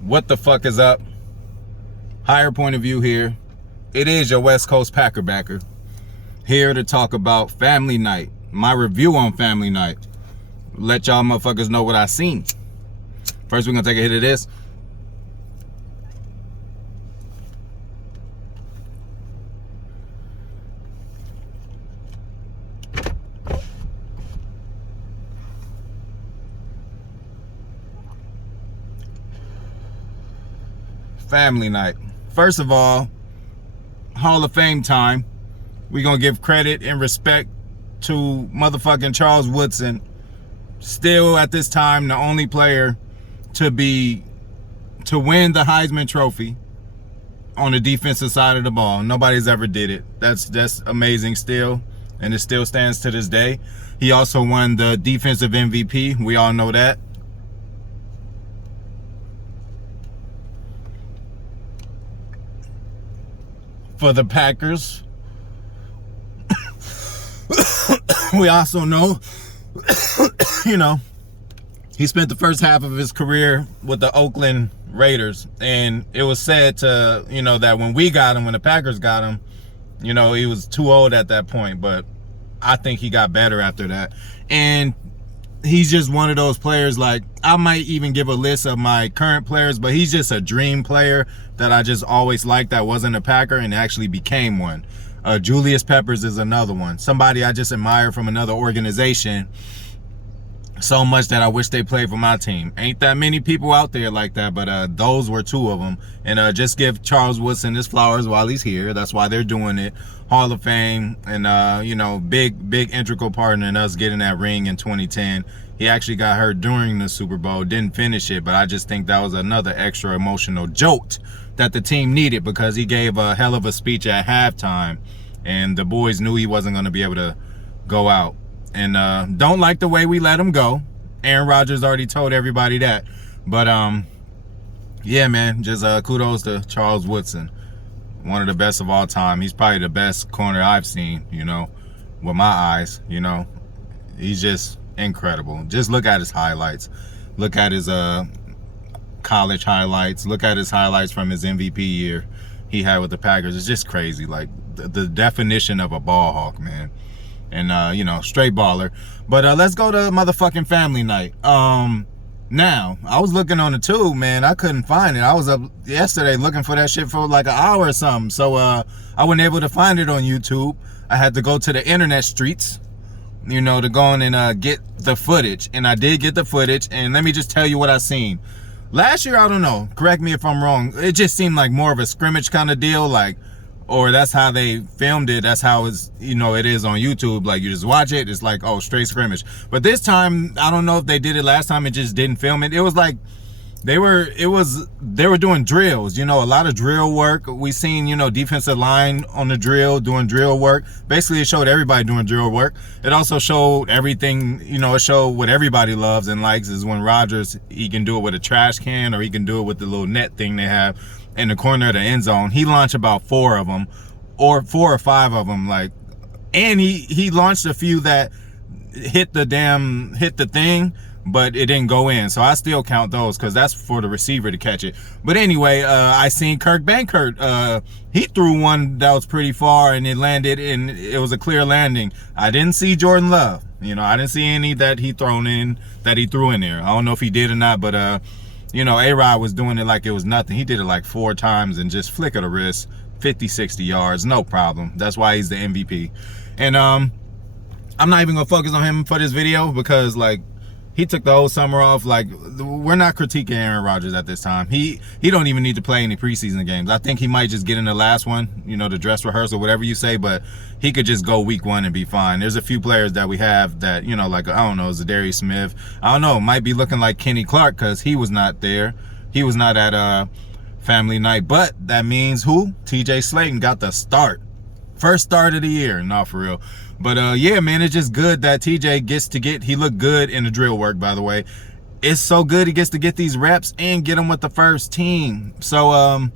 What the fuck is up? Higher point of view here. It is your West Coast Packer backer here to talk about Family Night. My review on Family Night. Let y'all motherfuckers know what I seen. First, we're gonna take a hit of this. Family Night. First of all, Hall of Fame time. We're gonna give credit and respect to motherfucking Charles Woodson. Still at this time the only player to win the Heisman Trophy on the defensive side of the ball. Nobody's ever did it. That's amazing still, and it still stands to this day. He also won the defensive MVP. We all know that. For the Packers. We also know, he spent the first half of his career with the Oakland Raiders, and it was said to, that when we got him, when the Packers got him, he was too old at that point, but I think he got better after that. And he's just one of those players, like, I might even give a list of my current players, but he's just a dream player that I just always liked that wasn't a Packer and actually became one. Julius Peppers is another one. Somebody I just admire from another organization so much that I wish they played for my team. Ain't that many people out there like that, but those were two of them. And just give Charles Woodson his flowers while he's here. That's why they're doing it. Hall of Fame, and big integral part in us getting that ring in 2010. He actually got hurt during the Super Bowl, didn't finish it, but I just think that was another extra emotional jolt that the team needed, because he gave a hell of a speech at halftime, and the boys knew he wasn't going to be able to go out. And don't like the way we let him go. Aaron Rodgers already told everybody that. But yeah, man, just kudos to Charles Woodson. One of the best of all time. He's probably the best corner I've seen, with my eyes. He's just incredible. Just look at his highlights. Look at his college highlights. Look at his highlights from his MVP year he had with the Packers. It's just crazy. Like the definition of a ball hawk, man. And straight baller. But let's go to motherfucking Family Night. Now, I was looking on the tube, man. I couldn't find it. I was up yesterday looking for that shit for like an hour or something. So I wasn't able to find it on YouTube. I had to go to the internet streets, to go in and get the footage. And I did get the footage. And let me just tell you what I seen. Last year, I don't know. Correct me if I'm wrong. It just seemed like more of a scrimmage kind of deal. Or that's how they filmed it. That's how it's, it is on YouTube. Like, you just watch it. It's like, oh, straight scrimmage. But this time, I don't know if they did it last time. It just didn't film it. It was like they were doing drills, a lot of drill work. We seen, defensive line on the drill, doing drill work. Basically, it showed everybody doing drill work. It also showed everything, it showed what everybody loves and likes is when Rodgers, he can do it with a trash can, or he can do it with the little net thing they have in the corner of the end zone. He launched about 4 of them, or 4 or 5 of them, and he launched a few that hit the thing, but it didn't go in. So I still count those, because that's for the receiver to catch it. But anyway, I seen Kirk Bankert. He threw one that was pretty far, and it landed, and it was a clear landing. I didn't see Jordan Love. I didn't see any that he threw in there. I don't know if he did or not, but A-Rod was doing it like it was nothing. He did it like 4 times and just flick of the wrist, 50, 60 yards, no problem. That's why he's the MVP. And I'm not even gonna focus on him for this video, because he took the whole summer off. We're not critiquing Aaron Rodgers at this time. He don't even need to play any preseason games. I think he might just get in the last one, the dress rehearsal, whatever you say, but he could just go week 1 and be fine. There's a few players that we have that, like, I don't know, Zadarius Smith. I don't know, might be looking like Kenny Clark, because he was not there. He was not at Family Night. But that means who? TJ Slayton got the start. First start of the year. No, for real. But yeah, man, it's just good that TJ he looked good in the drill work, by the way. It's so good he gets to get these reps and get them with the first team. So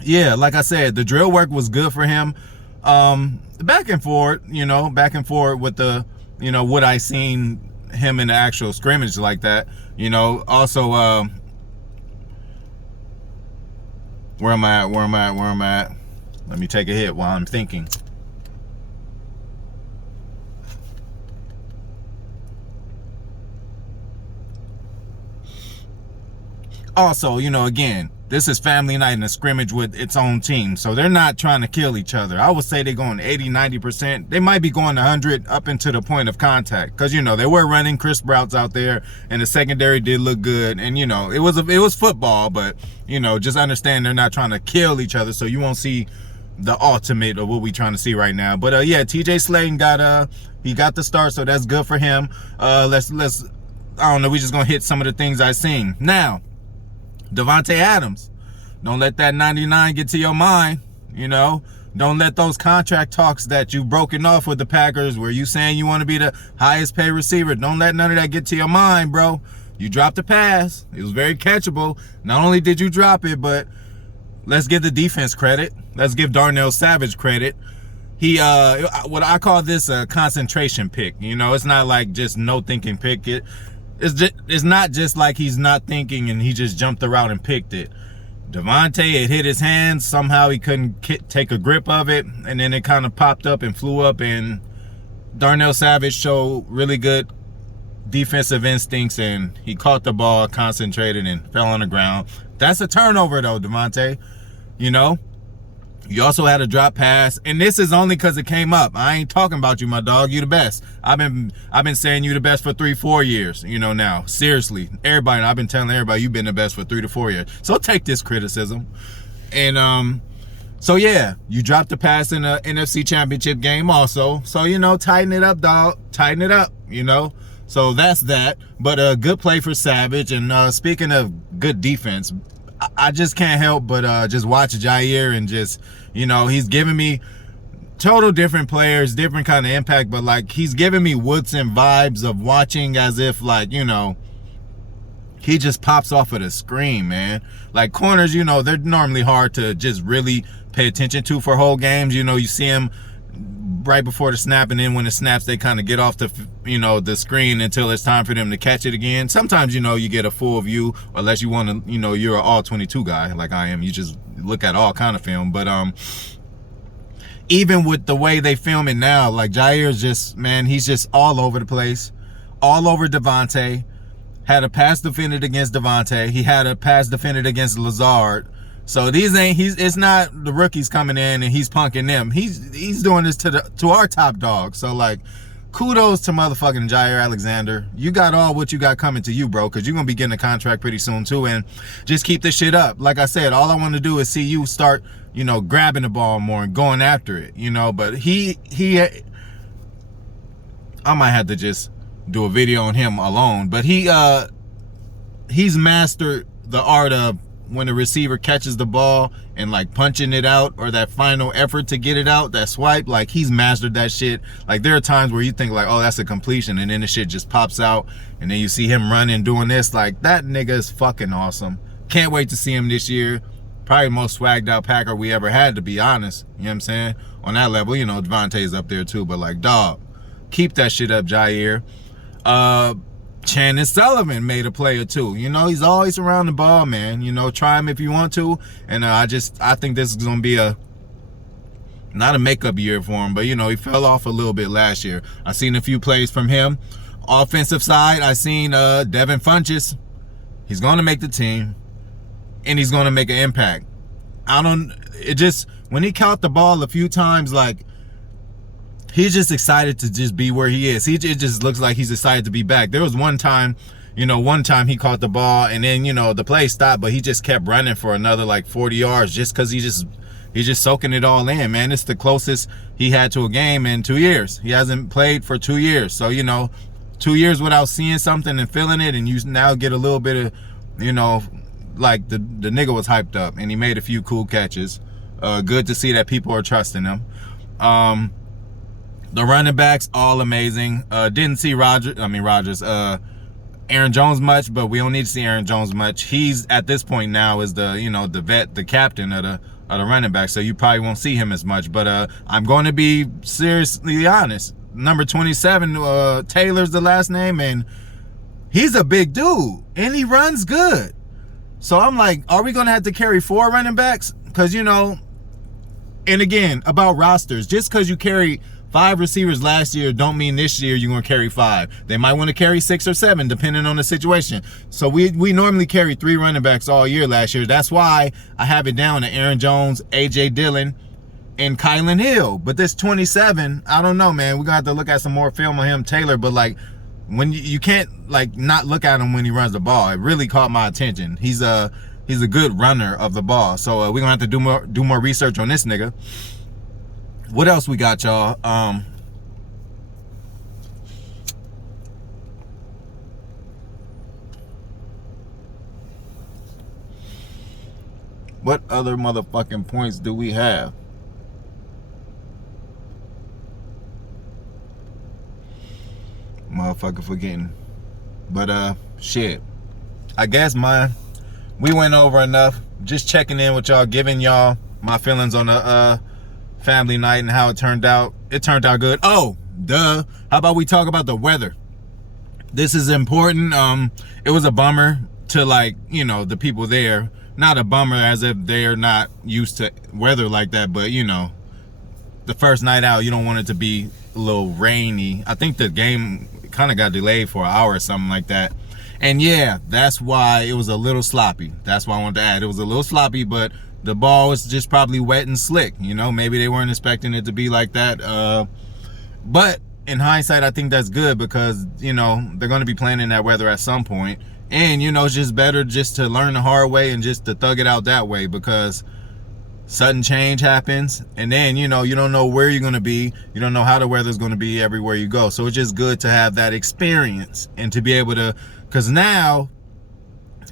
yeah, like I said, the drill work was good for him. Back and forth with the, what I seen him in the actual scrimmage like that. Also Where am I at? Where am I at? Where am I at? Let me take a hit while I'm thinking. Also, you know, again, this is family night and a scrimmage with its own team. So they're not trying to kill each other. I would say they're going 80, 90%. They might be going 100 up into the point of contact. Because, you know, they were running crisp routes out there. And the secondary did look good. And, you know, it was football. But, you know, just understand they're not trying to kill each other. So you won't see the ultimate of what we're trying to see right now. But, yeah, TJ Slayton he got the start. So that's good for him. Let's I don't know. We're just going to hit some of the things I've seen. Now, Davante Adams, don't let that 99 get to your mind, you know. Don't let those contract talks that you've broken off with the Packers where you saying you want to be the highest paid receiver. Don't let none of that get to your mind, bro. You dropped a pass. It was very catchable. Not only did you drop it, but let's give the defense credit. Let's give Darnell Savage credit. He, what I call this a concentration pick. You know, it's not like just no thinking pick it. It's not just like he's not thinking and he just jumped the route and picked it. Davante, it hit his hands. Somehow he couldn't take a grip of it. And then it kind of popped up and flew up. And Darnell Savage showed really good defensive instincts. And he caught the ball, concentrated, and fell on the ground. That's a turnover, though, Davante. You know? You also had a drop pass, and this is only because it came up. I ain't talking about you, my dog. You the best. I've been saying you the best for 3-4 years. You know now, seriously, everybody. I've been telling everybody you've been the best for 3 to 4 years. So take this criticism, and so yeah, you dropped the pass in the NFC Championship game also. So you know, tighten it up, dog. Tighten it up. You know. So that's that. But a good play for Savage. And speaking of good defense, I just can't help but just watch Jair and just, you know, he's giving me total different players, different kind of impact, but like he's giving me Woodson vibes of watching as if like, you know, he just pops off of the screen, man. Like corners, you know, they're normally hard to just really pay attention to for whole games. You know, you see him right before the snap, and then when it snaps, they kind of get off the, you know, the screen until it's time for them to catch it again. Sometimes, you know, you get a full view, unless you want to, you know, you're an all 22 guy like I am. You just look at all kind of film. But even with the way they film it now, like Jair's just, man, he's just all over the place, all over Davante. Had a pass defended against Davante. He had a pass defended against Lazard. So these it's not the rookies coming in and he's punking them. He's doing this to our top dog. So like, kudos to motherfucking Jair Alexander. You got all what you got coming to you, bro, because you're gonna be getting a contract pretty soon too. And just keep this shit up. Like I said, all I want to do is see you start, you know, grabbing the ball more and going after it, you know. But I might have to just do a video on him alone. But he's mastered the art of when the receiver catches the ball and like punching it out, or that final effort to get it out, that swipe, like he's mastered that shit. Like there are times where you think like, oh, that's a completion, and then the shit just pops out, and then you see him running doing this. Like that nigga is fucking awesome. Can't wait to see him this year. Probably the most swagged out Packer we ever had, to be honest. You know what I'm saying? On that level, you know, Devontae's up there too, but like, dog, keep that shit up, Jair. Chandon Sullivan made a play or two. You know, he's always around the ball, man. You know, try him if you want to. And I think this is going to be not a makeup year for him, but, you know, he fell off a little bit last year. I seen a few plays from him. Offensive side, I seen Devin Funchess. He's going to make the team, and he's going to make an impact. When he caught the ball a few times, like, he's just excited to just be where he is. It just looks like he's excited to be back. There was one time he caught the ball, and then, you know, the play stopped, but he just kept running for another like 40 yards just because he's just soaking it all in, man. It's the closest he had to a game in 2 years. He hasn't played for 2 years. So, you know, 2 years without seeing something and feeling it, and you now get a little bit of, you know, like the nigga was hyped up, and he made a few cool catches. Good to see that people are trusting him. The running backs, all amazing. Didn't see Aaron Jones much, but we don't need to see Aaron Jones much. He's at this point now is the vet, the captain of the running back, so you probably won't see him as much. But I'm going to be seriously honest. Number 27, Taylor's the last name, and he's a big dude, and he runs good. So I'm like, are we gonna have to carry 4 running backs? Because, you know, and again, about rosters, just because you carry 5 receivers last year don't mean this year you're gonna carry 5. They might want to carry 6 or 7 depending on the situation. So we normally carry 3 running backs all year last year. That's why I have it down to Aaron Jones, AJ Dillon, and Kylan Hill. But this 27, I don't know, man. We're gonna have to look at some more film on him, Taylor. But like, when you can't like not look at him when he runs the ball. It really caught my attention. He's a good runner of the ball. So we're gonna have to do more research on this nigga. What else we got, y'all? What other motherfucking points do we have? Motherfucker forgetting. But shit. I guess we went over enough. Just checking in with y'all, giving y'all my feelings on the family night and how it turned out. It turned out good. Oh, duh. How about we talk about the weather? This is important. It was a bummer to, like, you know, the people there. Not a bummer as if they're not used to weather like that, but you know, the first night out, you don't want it to be a little rainy. I think the game kind of got delayed for an hour or something like that. And yeah, that's why it was a little sloppy. That's why I wanted to add. It was a little sloppy, but the ball was just probably wet and slick. You know, maybe they weren't expecting it to be like that. But in hindsight, I think that's good because, you know, they're going to be playing in that weather at some point. And, you know, it's just better just to learn the hard way and just to thug it out that way, because sudden change happens. And then, you know, you don't know where you're going to be. You don't know how the weather's going to be everywhere you go. So it's just good to have that experience and to be able to, because now,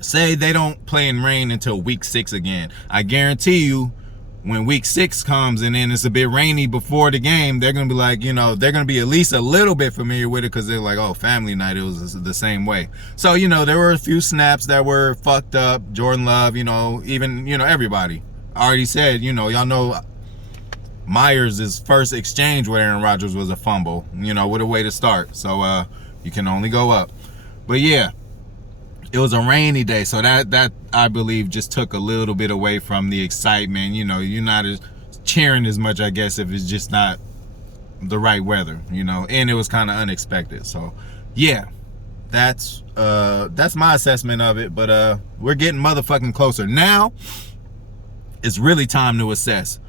say they don't play in rain until week 6 again. I guarantee you, when week 6 comes and then it's a bit rainy before the game, they're going to be like, you know, they're going to be at least a little bit familiar with it because they're like, oh, family night, it was the same way. So, you know, there were a few snaps that were fucked up. Jordan Love, you know, even, you know, everybody. I already said, you know, y'all know Myers' first exchange with Aaron Rodgers was a fumble. You know, what a way to start. So you can only go up. But yeah. It was a rainy day, so that I believe just took a little bit away from the excitement. You know, you're not as cheering as much, I guess, if it's just not the right weather, you know. And it was kind of unexpected. So, yeah, that's my assessment of it. But we're getting motherfucking closer. Now, it's really time to assess.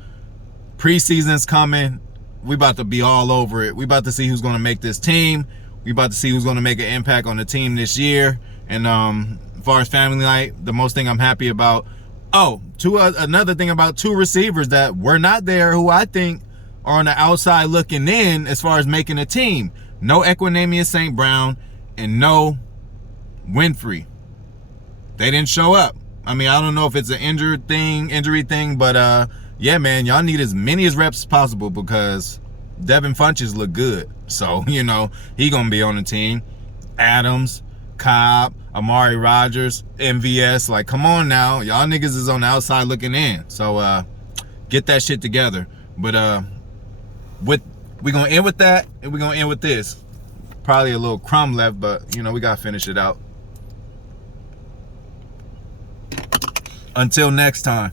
Preseason's coming. We about to be all over it. We about to see who's going to make this team. We about to see who's going to make an impact on the team this year. And as far as family night, the most thing I'm happy about. Oh, another thing about 2 receivers that were not there, who I think are on the outside looking in as far as making a team. No Equinemius St. Brown and no Winfrey. They didn't show up. I mean, I don't know if it's an injury thing, but yeah, man, y'all need as many as reps as possible because Devin Funches look good. So, you know, he gonna be on the team. Adams, Cobb, Amari Rodgers, MVS, like, come on now. Y'all niggas is on the outside looking in. So get that shit together. But we're gonna end with that, and we're gonna end with this. Probably a little crumb left, but you know, we gotta finish it out. Until next time.